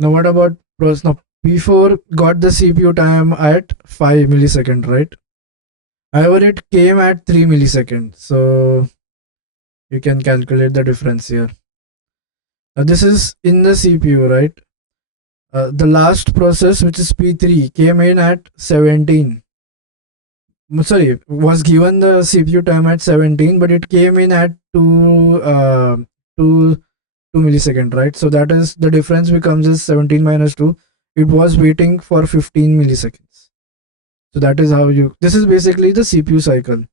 Now what about process? Now P4 got the CPU time at 5 milliseconds, right? However, it came at 3 milliseconds. So you can calculate the difference here. Now this is in the CPU, right? The last process, which is P3, came in at 17. Sorry, was given the CPU time at 17, but it came in at 2, 2 millisecond, right? So that is the difference becomes is 17 minus 2. It was waiting for 15 milliseconds. So that is how you, this is basically the CPU cycle.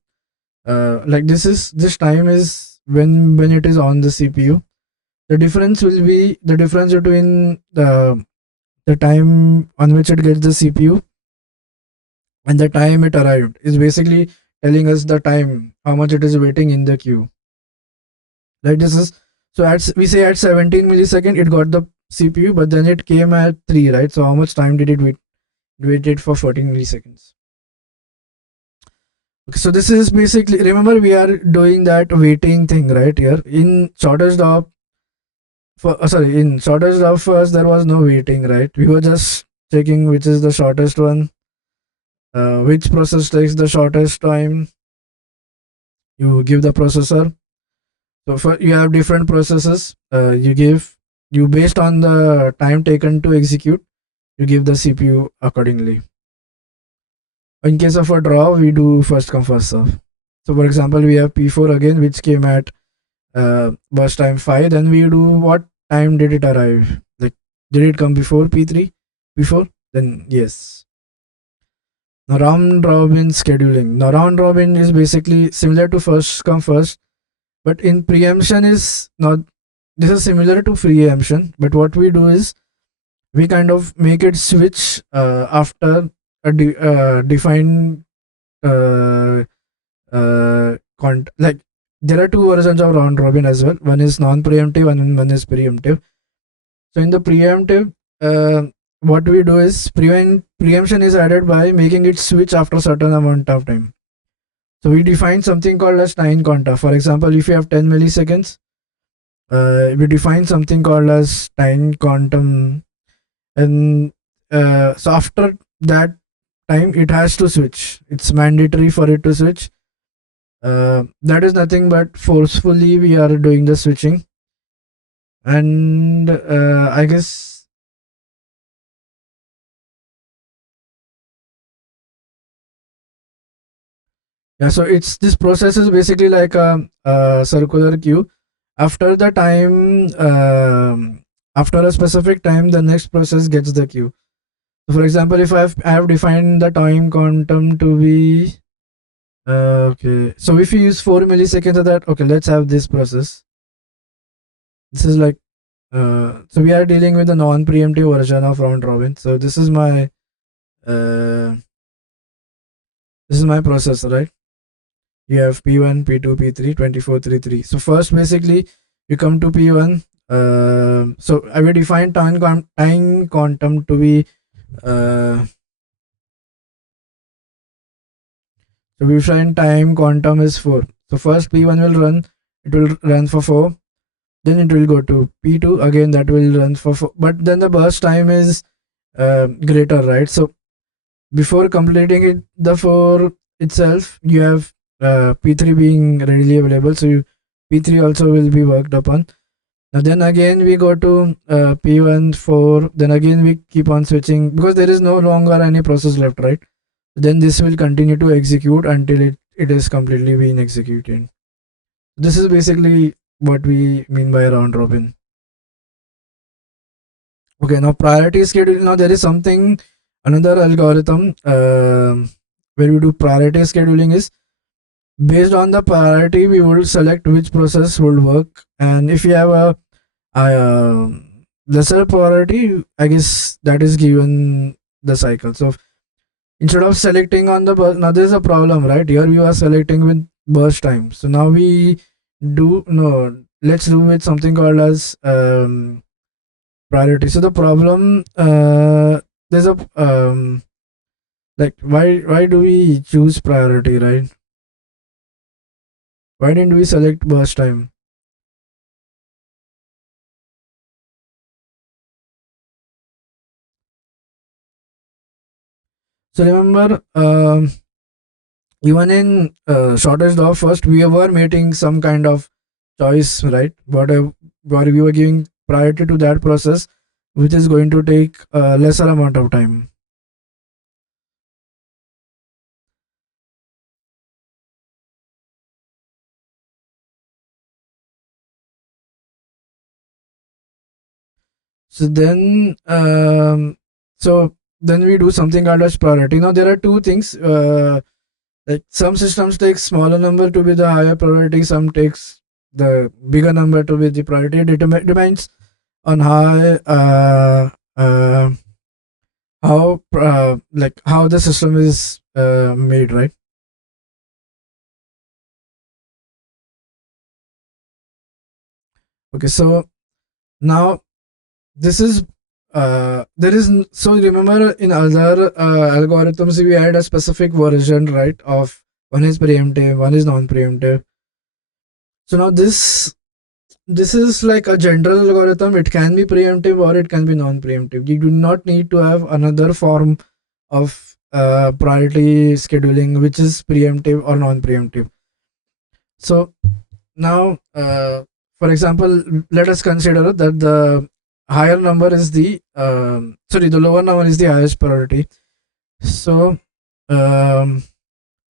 Like this time is when it is on the CPU. The difference will be the difference between the time on which it gets the CPU and the time it arrived is basically telling us the time, how much it is waiting in the queue. Right, this is, so we say at 17 millisecond it got the CPU, but then it came at 3, right? So how much time did it wait? It waited for 14 milliseconds. Okay, so this is basically, remember we are doing that waiting thing right here in shortest of for sorry, in shortest of first there was no waiting, right? We were just checking which is the shortest one, which process takes the shortest time. You give the processor. So for you have different processes. You based on the time taken to execute, you give the CPU accordingly. In case of a draw, we do first come first serve. So for example, we have P4 again, which came at burst time 5. Then we do what time did it arrive? Like, did it come before P3? Before? Then yes. Now round robin scheduling. Now round robin is basically similar to first come first, but in preemption is not. This is similar to preemption, but what we do is we kind of make it switch after a defined uh, like there are two versions of round robin as well. One is non-preemptive and one is preemptive. So in the preemptive, what we do is preemption is added by making it switch after a certain amount of time. So we define something called as time quanta. For example, if you have 10 milliseconds, we define something called as time quantum, and so after that time it has to switch. It's mandatory for it to switch. That is nothing but forcefully we are doing the switching, and I guess yeah. So it's this process is basically like a circular queue. After the time, after a specific time, the next process gets the queue. So for example, if I have defined the time quantum to be okay. So if you use 4 milliseconds of that, okay, let's have this process. This is like so we are dealing with the non-preemptive version of round robin. So uh, this is my process, right? You have P1, P2, P3, 24, 3. So first, basically, you come to P1. So I will define time quantum to be. So we define time quantum is 4. So first P1 will run. It will run for 4. Then it will go to P2 again. That will run for 4. But then the burst time is greater, right? So before completing it, the 4 itself, you have P3 being readily available. So P3 also will be worked upon. Now then again we go to P1 4. Then again we keep on switching because there is no longer any process left, right? Then this will continue to execute until it is completely being executed. This is basically what we mean by round robin. Okay, now priority scheduling. Now there is something, another algorithm where we do priority scheduling is based on the priority we will select which process will work, and if you have a lesser priority, I guess that is given the cycle. So instead of selecting on the burst, now there's a problem, right? Here we are selecting with burst time. So now we do no. Let's do with something called as priority. So the problem, there's a like why do we choose priority, right? Why didn't we select burst time? So remember, even in shortest of first, we were making some kind of choice, right? What we were giving priority to that process, which is going to take lesser amount of time. So then, so then we do something called as priority. Now there are two things. Like some systems take smaller number to be the higher priority. Some takes the bigger number to be the priority. It depends on how the system is made, right? Okay, so now this is so remember in other algorithms we had a specific version, right, of one is preemptive, one is non-preemptive. So now this is like a general algorithm. It can be preemptive or it can be non-preemptive. You do not need to have another form of priority scheduling which is preemptive or non-preemptive. So now, for example, let us consider that the higher number is the lower number is the highest priority. So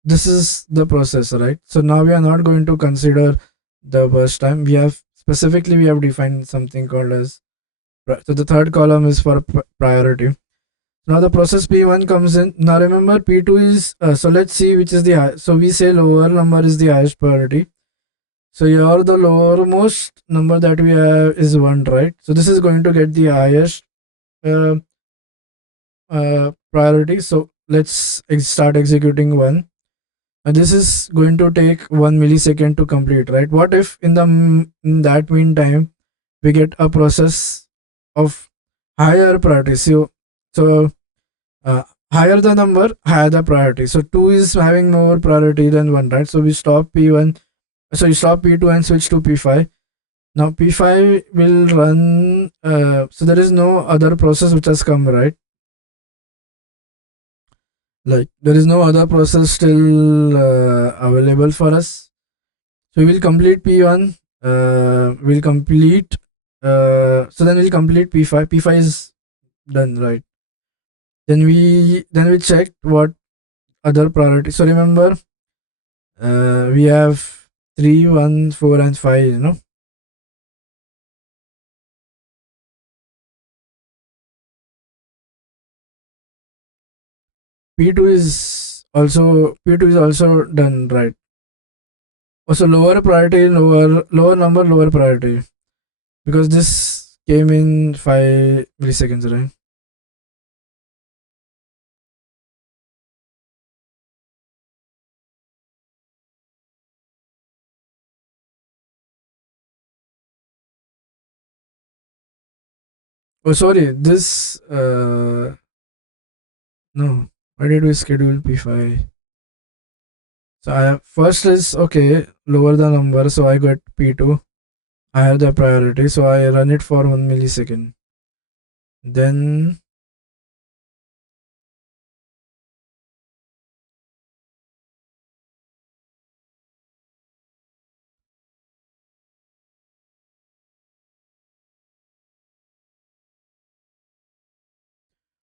this is the process, right? So now we are not going to consider the burst time. We have defined something called as so the third column is for priority. Now the process P1 comes in. Now remember P2 is so let's see which is the high. So we say lower number is the highest priority. So here the lowermost number that we have is 1, right? So this is going to get the highest uh, priority. So let's start executing 1. And this is going to take 1 millisecond to complete, right? What if in that meantime we get a process of higher priority? So uh, higher the number, higher the priority. So 2 is having more priority than 1, right? So we stop P1. So you stop P2 and switch to P5. Now P5 will run. So there is no other process which has come, right? Like there is no other process still available for us. So we will complete P1. We'll complete. So then we'll complete P5. P5 is done, right? Then we check what other priority. So remember, we have 3, 1, 4, and 5. P2 is also done, right? Also lower priority, lower number, lower priority. Because this came in 5 milliseconds, right? Oh sorry, this no. Why did we schedule P5? So I first is okay, lower the number, so I got P2. I have the priority, so I run it for 1 millisecond. Then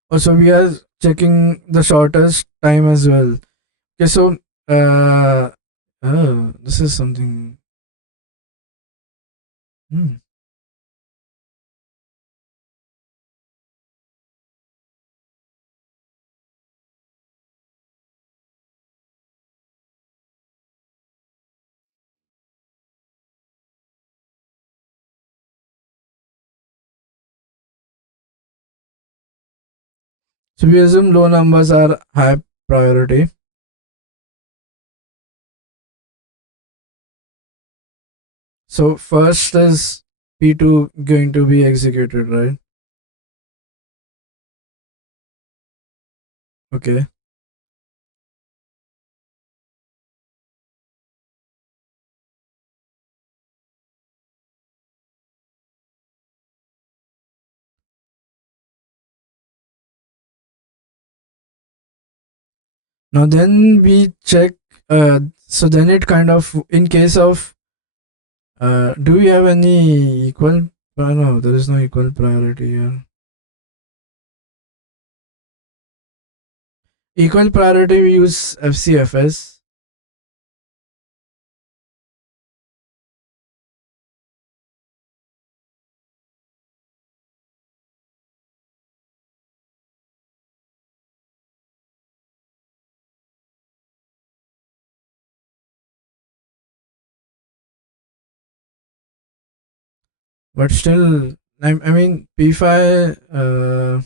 also we are checking the shortest time as well. Okay, so this is something. Hmm. So we assume low numbers are high priority. So first is P2 going to be executed, right? Okay. Now then we check. So then it kind of, in case of, do we have any equal? No, there is no equal priority here. Equal priority, we use FCFS. But still, I mean, P5.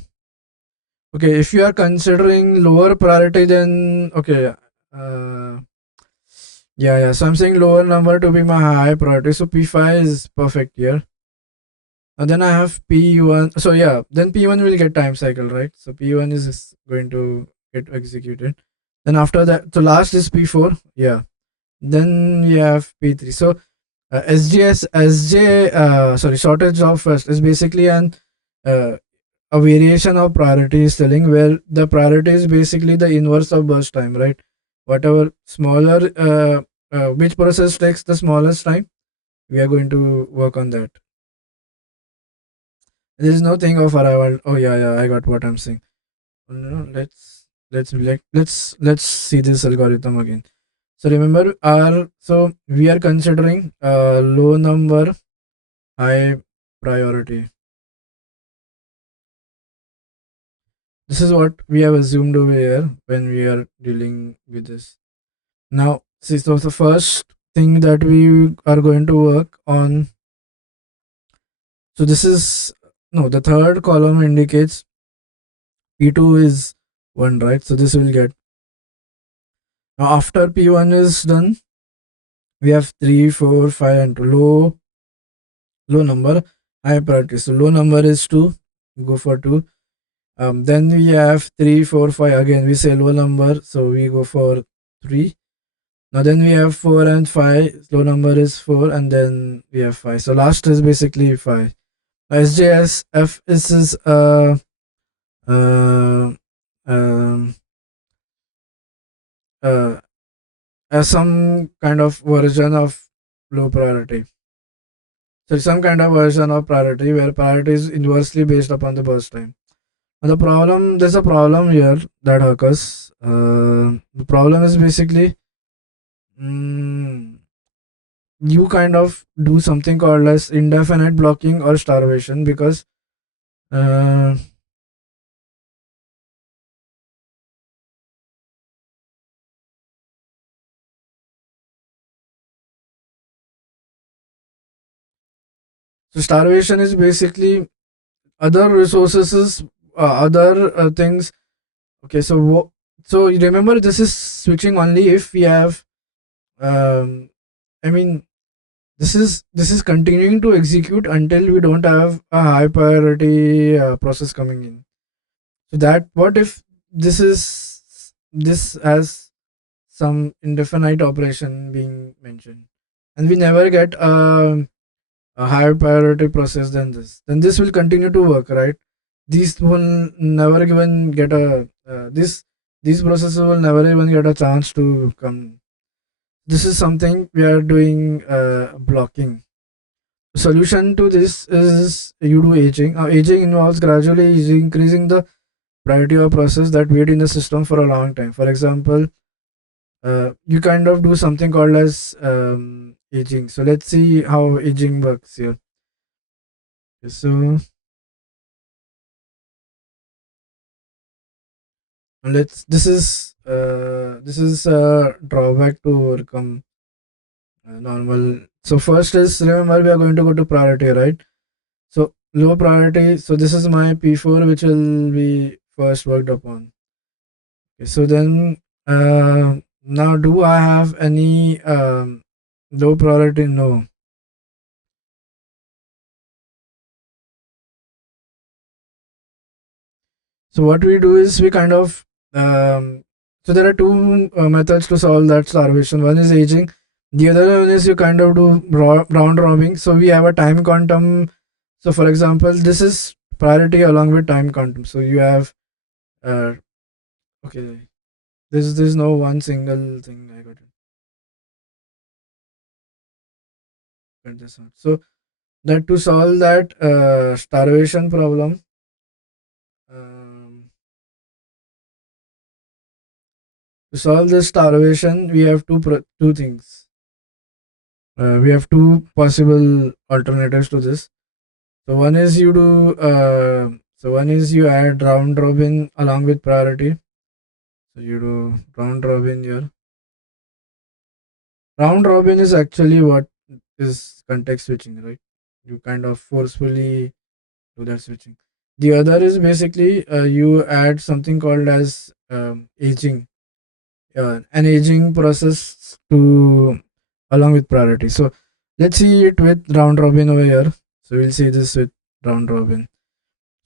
Okay, if you are considering lower priority, then okay. Uh, yeah. So I'm saying lower number to be my high priority. So P5 is perfect here. And then I have P1. So yeah, then P1 will get time cycle, right? So P1 is going to get executed. Then after that, so last is P4. Yeah. Then we have P3. So shortage of first is basically uh, a variation of priority scaling where the priority is basically the inverse of burst time, right? Whatever smaller, which process takes the smallest time, we are going to work on that. There is no thing of arrival. Oh yeah, I got what I'm saying. No, let's see this algorithm again. So remember, we are considering low number, high priority. This is what we have assumed over here when we are dealing with this. Now, see, so the first thing that we are going to work on. So this is no, the third column indicates P2 is 1, right? So this will get. Now after P1 is done, we have 3, 4, 5, and low number, high priority. So low number is 2, go for 2. Then we have 3, 4, 5. Again, we say low number, so we go for 3. Now then we have 4 and 5. Low number is 4, and then we have 5. So last is basically 5. Now SJSF is uh, um, uh, some kind of version of low priority. So some kind of version of priority where priority is inversely based upon the burst time. And there's a problem here that occurs. The problem is basically, mm, you kind of do something called as indefinite blocking or starvation because uh, so starvation is basically other resources, other things. Okay, so you remember this is switching only if we have. I mean, this is continuing to execute until we don't have a high priority process coming in. So that what if this has some indefinite operation being mentioned, and we never get a higher priority process than this, then this will continue to work, right? These will never even get a these processes will never even get a chance to come. This is something we are doing blocking. Solution to this is you do aging. Aging involves gradually increasing the priority of process that wait in the system for a long time. For example, you kind of do something called as aging. So let's see how aging works here. So let's. This is a drawback to overcome normal. So first is, remember, we are going to go to priority, right? So low priority. So this is my P4, which will be first worked upon. Okay, so then now do I have any low priority? No. So what we do is we kind of so there are two methods to solve that starvation. One is aging. The other one is you kind of do round robin. So we have a time quantum. So for example, this is priority along with time quantum. So you have uh, okay. There's no one single thing I got to get this out. So that to solve that starvation problem, um, to solve this starvation, we have two things. We have two possible alternatives to this. So one is you do one is you add round robin along with priority. So you do round robin here. Round robin is actually what is context switching, right? You kind of forcefully do that switching. The other is basically you add something called as aging, an aging process to along with priority. So let's see it with round robin over here. So we'll see this with round robin.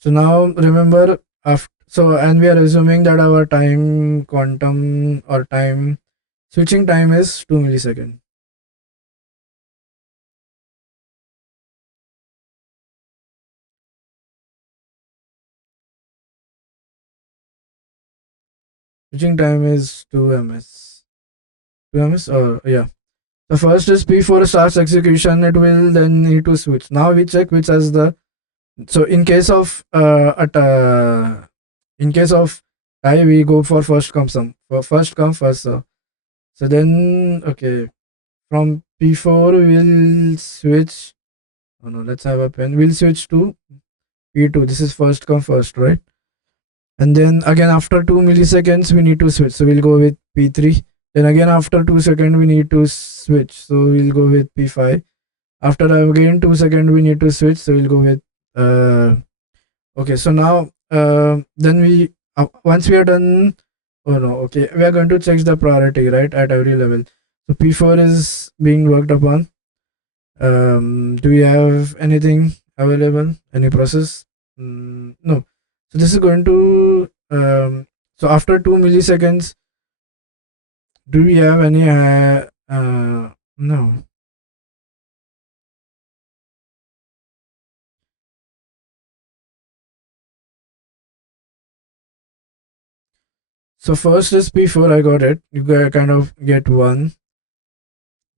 So now remember after, so and we are assuming that our time quantum or time switching time is 2 millisecond. Switching time is 2 ms. 2 ms or yeah. The first is before starts execution, it will then need to switch. Now we check which has the, so in case of in case of I, we go for first come some, for first come first serve. So then okay, from P4 we'll switch. Oh no, let's have a pen. We'll switch to P2. This is first come first, right? And then again after 2 milliseconds we need to switch. So we'll go with P3. Then again after 2 seconds we need to switch. So we'll go with P5. After again 2 seconds we need to switch. So we'll go with okay. So now then we once we are done. Oh no, okay. We are going to check the priority, right, at every level. So P4 is being worked upon. Do we have anything available? Any process? No. So this is going to so after 2 milliseconds, do we have any no. So first is P4, I got it. You kind of get one.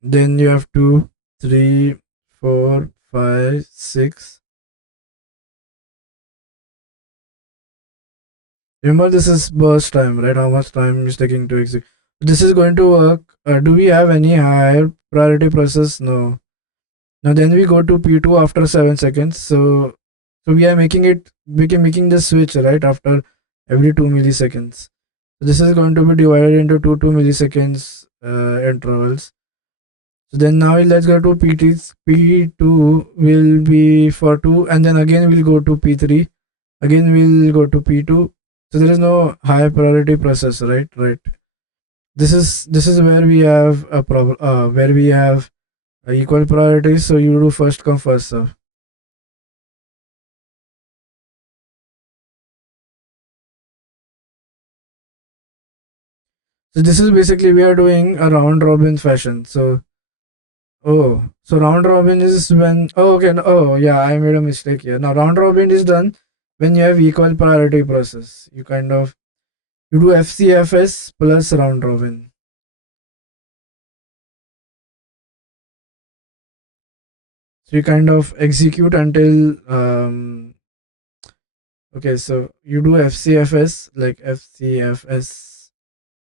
Then you have two, three, four, five, six. Remember, this is burst time, right? How much time is taking to execute? This is going to work. Do we have any higher priority process? No. Now then we go to P2 after 7 seconds. So we are making the switch right after every 2 milliseconds. So this is going to be divided into two milliseconds intervals. So then now let's go to PT. P2 will be for 2, and then again we'll go to P3. Again we'll go to P2. So there is no high priority process, right? Right. This is where we have a problem. Where we have equal priorities. So you do first come first serve. So this is basically we are doing a round robin fashion. So so round robin is when, oh okay, no, oh yeah, I made a mistake here. Now round robin is done when you have equal priority process. You kind of you do FCFS plus round robin. So you kind of execute until okay, so you do FCFS like FCFS.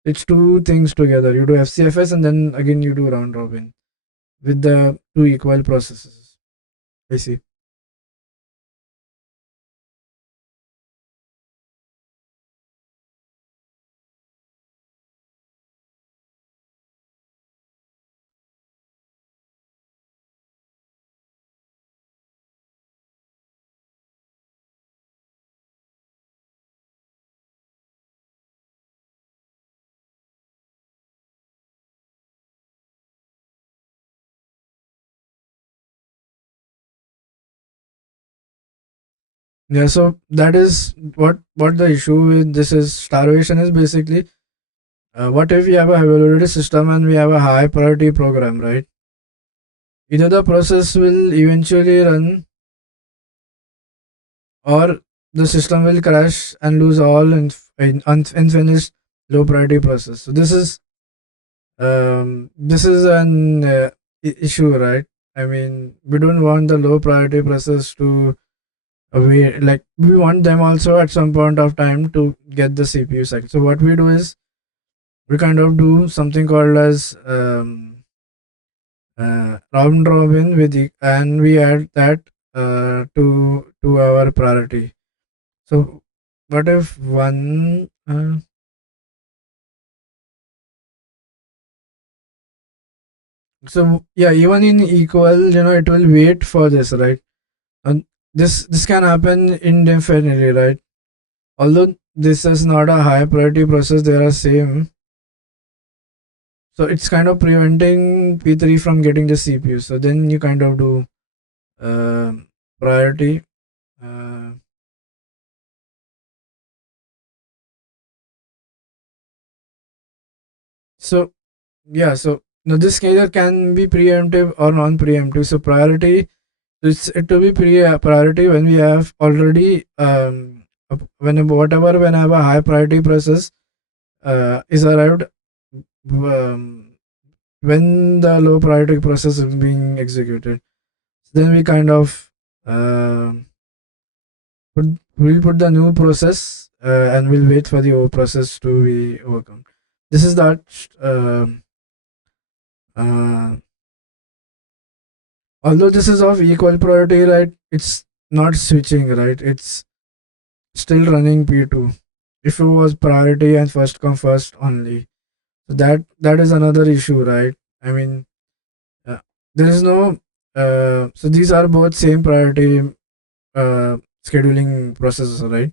It's two things together. You do FCFS and then again you do round robin with the two equal processes. I see. Yeah, so that is what the issue with this is. Starvation is basically what if we have a evaluated system and we have a high priority program, right? Either the process will eventually run or the system will crash and lose all unfinished low priority process. So this is an issue, right? I mean, we don't want the low priority process to we like we want them also at some point of time to get the CPU cycle. So what we do is we kind of do something called as round robin and we add that to our priority. So what if one so yeah, even in equal, it will wait for this, right? And this can happen indefinitely, right? Although this is not a high priority process, they are same. So it's kind of preventing P3 from getting the CPU. So then you kind of do uh, priority. Uh, so yeah, so now this either can be preemptive or non-preemptive. So priority, it's it to be priority when we have already when I have a high priority process is arrived um, when the low priority process is being executed. Then we kind of uh, we'll put the new process and we'll wait for the old process to be overcome. This is that uh, although this is of equal priority, right? It's not switching, right? It's still running P2. If it was priority and first come first only, so that is another issue, right? I mean, uh, there is no. So these are both same priority scheduling processes, right?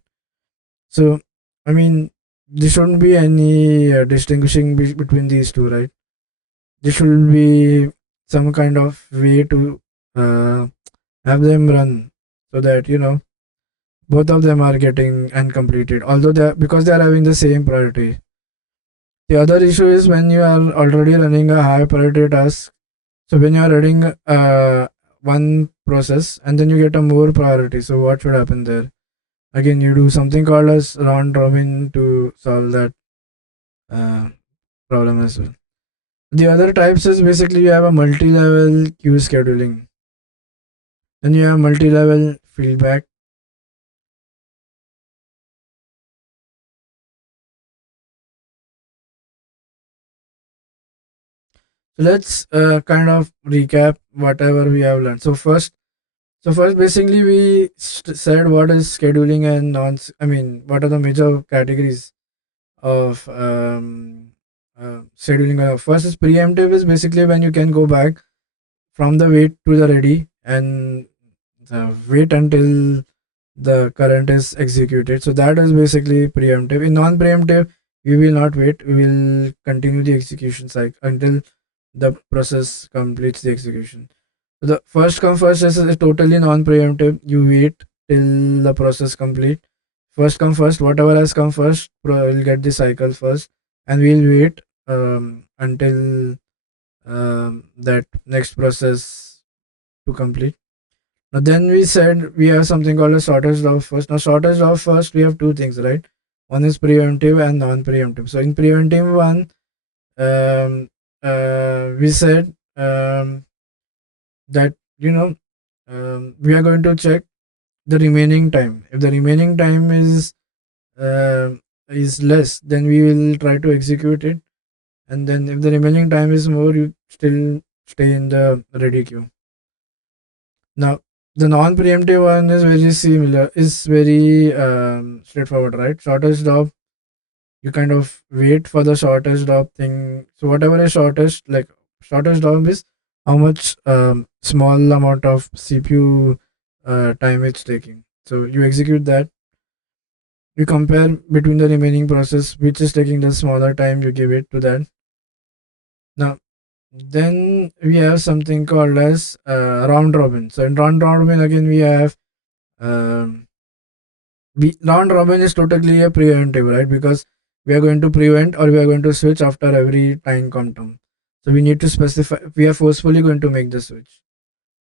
So, I mean, there shouldn't be any distinguishing between these two, right? There should be some kind of way to uh, have them run so that both of them are getting and completed. Although they are, because they are having the same priority. The other issue is when you are already running a high priority task. So when you are running one process and then you get a more priority. So what should happen there? Again, you do something called as round robin to solve that uh, problem as well. The other types is basically you have a multi-level queue scheduling. Then you have multi-level feedback. So let's kind of recap whatever we have learned. So first, basically, we said what is scheduling and non. I mean, what are the major categories of scheduling? First is preemptive. Is basically when you can go back from the wait to the ready and wait until the current is executed. So that is basically preemptive. In non-preemptive, we will not wait. We will continue the execution cycle until the process completes the execution. So the first come first is totally non-preemptive. You wait till the process complete. First come first. Whatever has come first, will get the cycle first, and we'll wait until that next process to complete. Now then we said we have something called a shortest of first. Now shortest of first we have two things, right? One is preemptive and non-preemptive. So in preemptive one, we said that we are going to check the remaining time. If the remaining time uh, is less, then we will try to execute it. And then if the remaining time is more, you still stay in the ready queue. Now, the non-preemptive one is very similar, is very straightforward, right? Shortest job, you kind of wait for the shortest job thing. So whatever is shortest, like shortest job is how much small amount of CPU time it's taking. So you execute that. You compare between the remaining process, which is taking the smaller time. You give it to that. Now, then we have something called as round robin. So in round robin again we have um, round robin is totally a preventive, right? Because we are going to prevent or we are going to switch after every time quantum. So we need to specify. We are forcefully going to make the switch.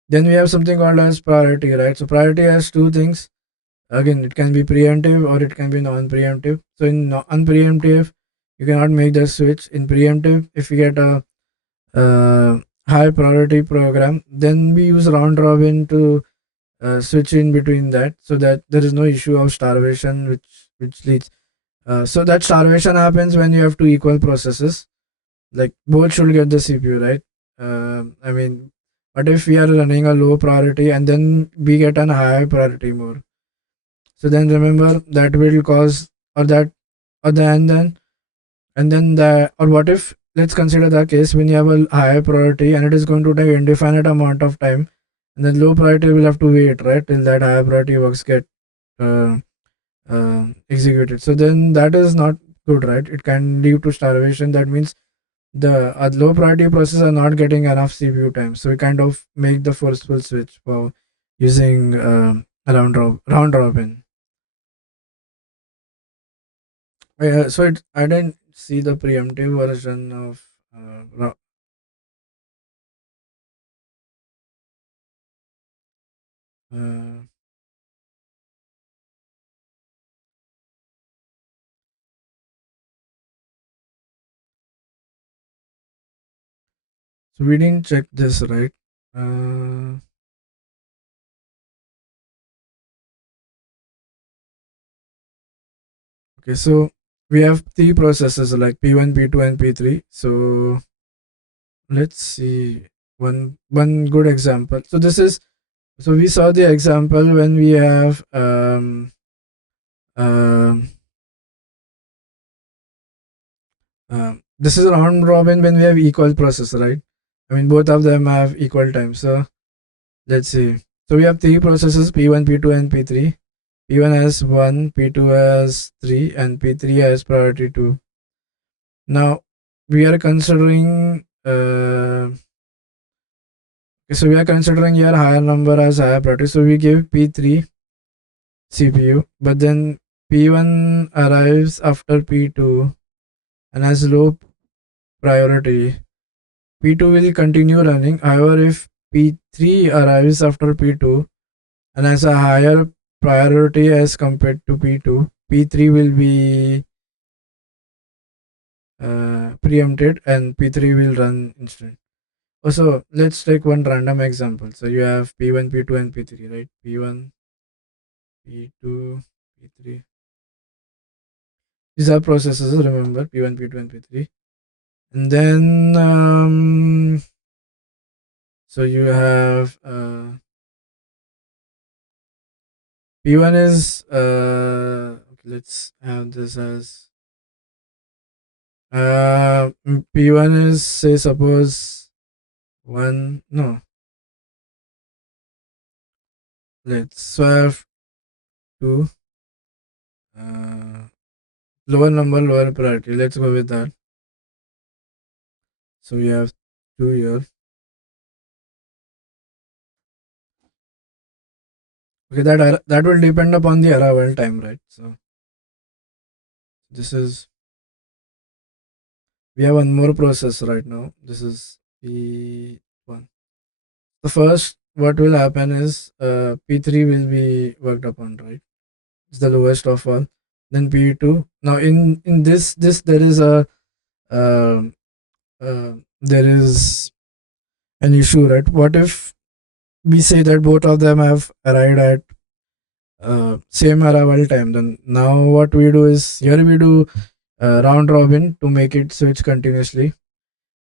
Then we have something called as priority, right? So priority has two things. Again, it can be preemptive or it can be non-preemptive. So in non-preemptive, You cannot make the switch in preemptive. If we get a high priority program, then we use round robin to switch in between that, so that there is no issue of starvation, which leads. So that starvation happens when you have two equal processes, like both should get the CPU, right? I mean, what if we are running a low priority and then we get an high priority more? So then remember that will cause, or that, or then and then the, or what if, let's consider the case when you have a high priority and it is going to take indefinite amount of time, and then low priority will have to wait, right, till that high priority works get uh, executed. So then that is not good, right? It can lead to starvation. That means the low priority processes are not getting enough CPU time. So we kind of make the forceful switch for using round robin. So I didn't see the preemptive version of uh, so we didn't check this, right? Uh, okay, so we have three processes like P1, P2, and P3. So let's see one good example. So this is, so we saw the example when we have um this is a round robin when we have equal process, right? I mean, both of them have equal time. So let's see. So we have three processes, P1, P2, and P3. P1 has 1, P2 has 3, and P3 has priority 2. Now we are considering so we are considering here higher number as higher priority. So we give P3 CPU, but then P1 arrives after P2 and has low priority. P2 will continue running. However, if P3 arrives after P2 and has a higher priority as compared to P2, P3 will be preempted and P3 will run instant. Also, let's take one random example. So you have P1, P2, and P3, right? P1, P2, P3. These are processes, remember, P1, P2, and P3. And then, so you have P1 is, okay, let's have this as, P1 is, say, suppose, one, no, let's swap two, uh, lower number, lower priority. Let's go with that. So we have two here. Okay, that will depend upon the arrival time, right? So this is, we have one more process right now. This is P1. The first, what will happen is P3 will be worked upon, right? It's the lowest of all. Then P2. Now in this there is a uh, there is an issue, right? What if we say that both of them have arrived at same arrival time? Then now what we do is, here we do round robin to make it switch continuously.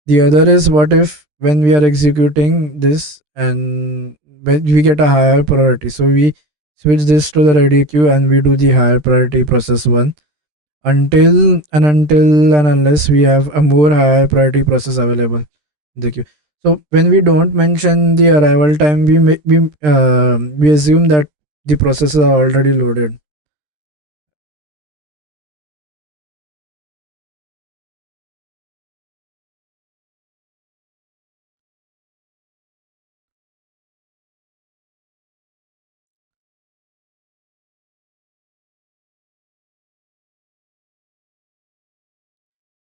The other is, what if when we are executing this and when we get a higher priority, so we switch this to the ready queue and we do the higher priority process one until and unless we have a more higher priority process available in the queue. So when we don't mention the arrival time, we assume that the processes are already loaded.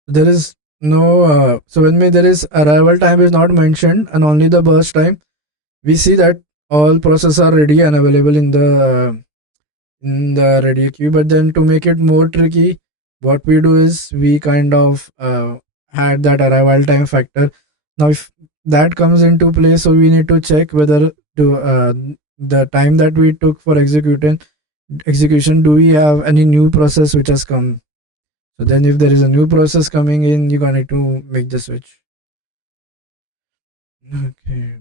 There is no so when there is arrival time is not mentioned and only the burst time, we see that all processes are ready and available in the ready queue. But then to make it more tricky, what we do is we kind of had that arrival time factor. Now if that comes into play, so we need to check whether to the time that we took for execution, do we have any new process which has come. So then if there is a new process coming in, you're going to make the switch. Okay.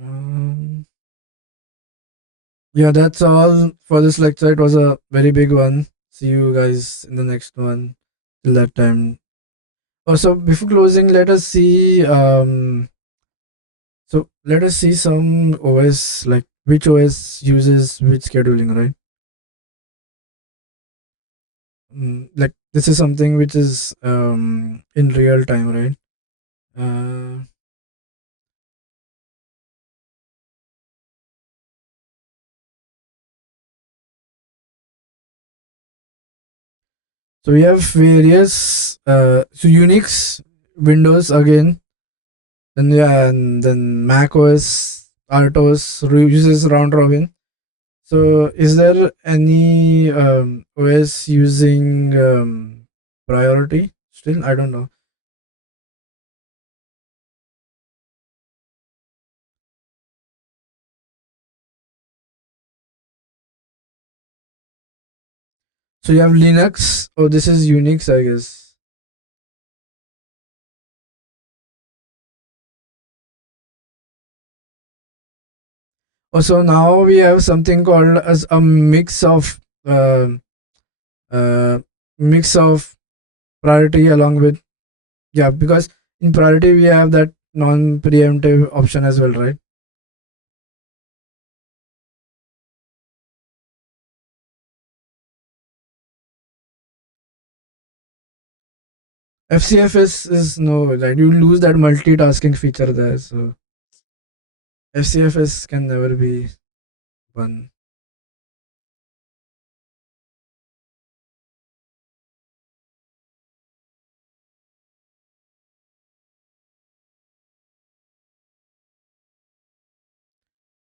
um, yeah, that's all for this lecture. It was a very big one. See you guys in the next one. Till that time. Also, before closing, let us see. So let us see some OS, like which OS uses which scheduling, right? Like this is something which is in real time, right? Uh, so we have various so Unix, Windows again, then yeah, and then Mac OS, RTOS uses round robin. So is there any OS using priority still? I don't know. So you have Linux. Oh, this is Unix, I guess. Oh, so now we have something called as a uh, uh, mix of priority along with, yeah, because in priority we have that non-preemptive option as well, right? FCFS is no, right? You lose that multitasking feature there. So FCFS can never be one.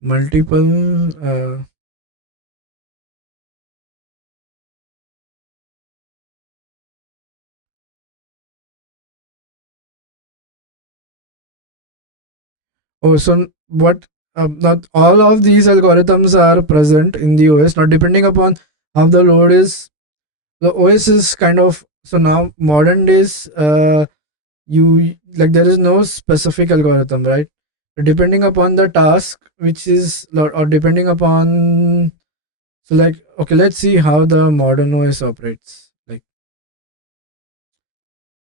Multiple. Oh, so what? Not all of these algorithms are present in the OS. Now, depending upon how the load is, the OS is kind of, so now modern days. You like there is no specific algorithm, right? Depending upon the task, which is or depending upon, so like okay, let's see how the modern OS operates. Like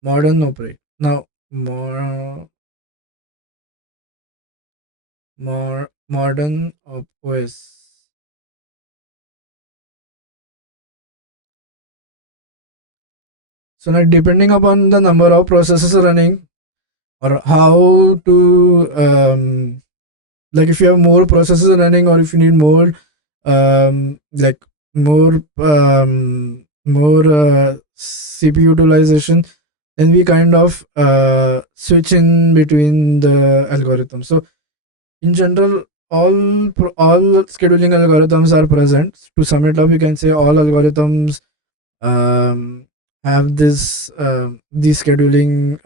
modern operate now more modern OS. So now depending upon the number of processes running or how to like if you have more processes running or if you need more like more CPU utilization, then we kind of switch in between the algorithms. So in general, all scheduling algorithms are present. To sum it up, you can say all algorithms have these scheduling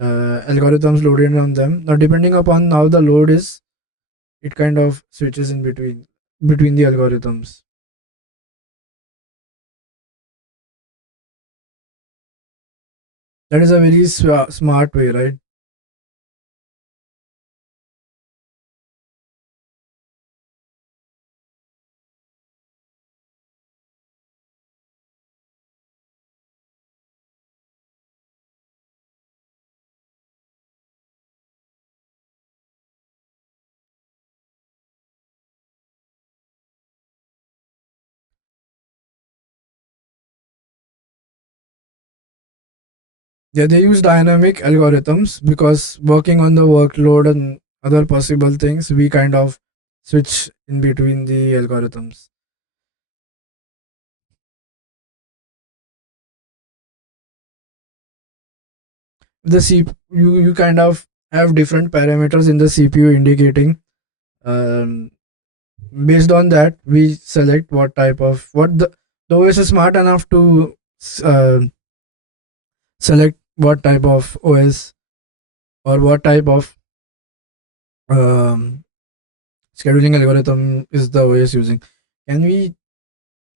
algorithms loaded on them. Now, depending upon how the load is, it kind of switches in between the algorithms. That is a very smart way, right? Yeah, they use dynamic algorithms because working on the workload and other possible things, we kind of switch in between the algorithms. The you kind of have different parameters in the CPU indicating. Um, Based on that, we select what type of what the OS is smart enough to select what type of OS or what type of um, scheduling algorithm is the OS using. Can we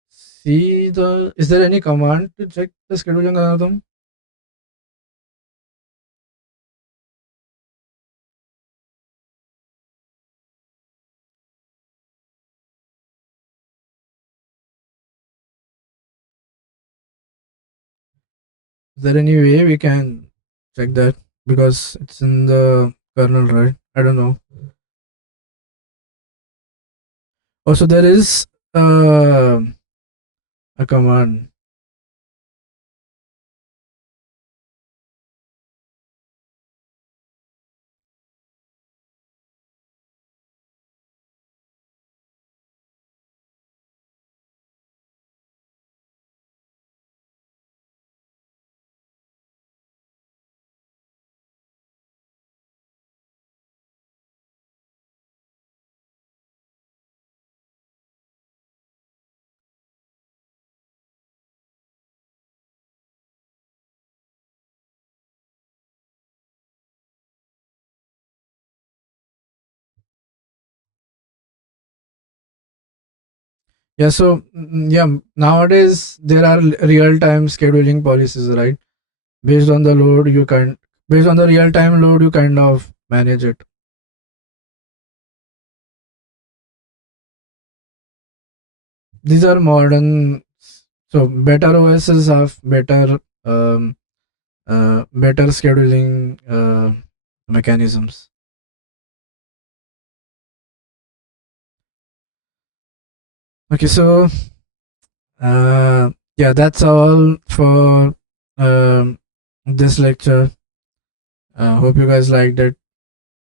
see the? Is there any command to check the scheduling algorithm? Is there any way we can check that? Because it's in the kernel, right? I don't know. Also, there is uh, a command. Yeah, so yeah, nowadays there are real-time scheduling policies, right? Based on the load, you can based on the real-time load, you kind of manage it. These are modern, so better OSs have better scheduling mechanisms. Okay, so yeah, that's all for this lecture. Hope you guys liked it.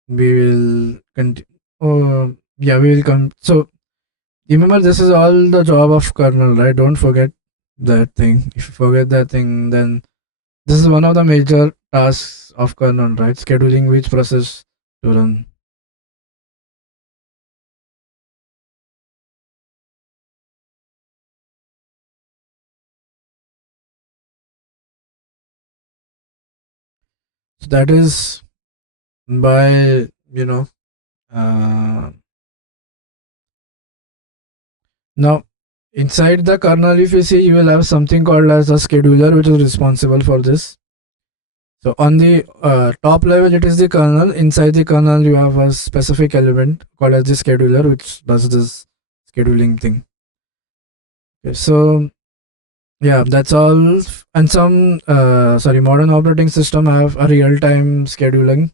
We will continue. Oh, yeah, we will come. So remember, this is all the job of kernel, right? Don't forget that thing. If you forget that thing, then this is one of the major tasks of kernel, right? Scheduling which process to run. So that is by uh, now inside the kernel, if you see, you will have something called as a scheduler, which is responsible for this. So on the top level, it is the kernel. Inside the kernel, you have a specific element called as the scheduler, which does this scheduling thing. Okay, so yeah, that's all. And some modern operating system have a real-time scheduling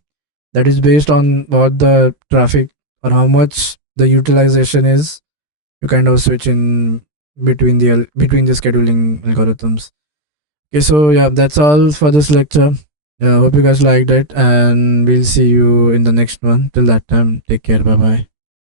that is based on what the traffic or how much the utilization is. You kind of switch in between the scheduling algorithms. Okay, so yeah, that's all for this lecture. Yeah, hope you guys liked it, and we'll see you in the next one. Till that time, take care. Bye bye.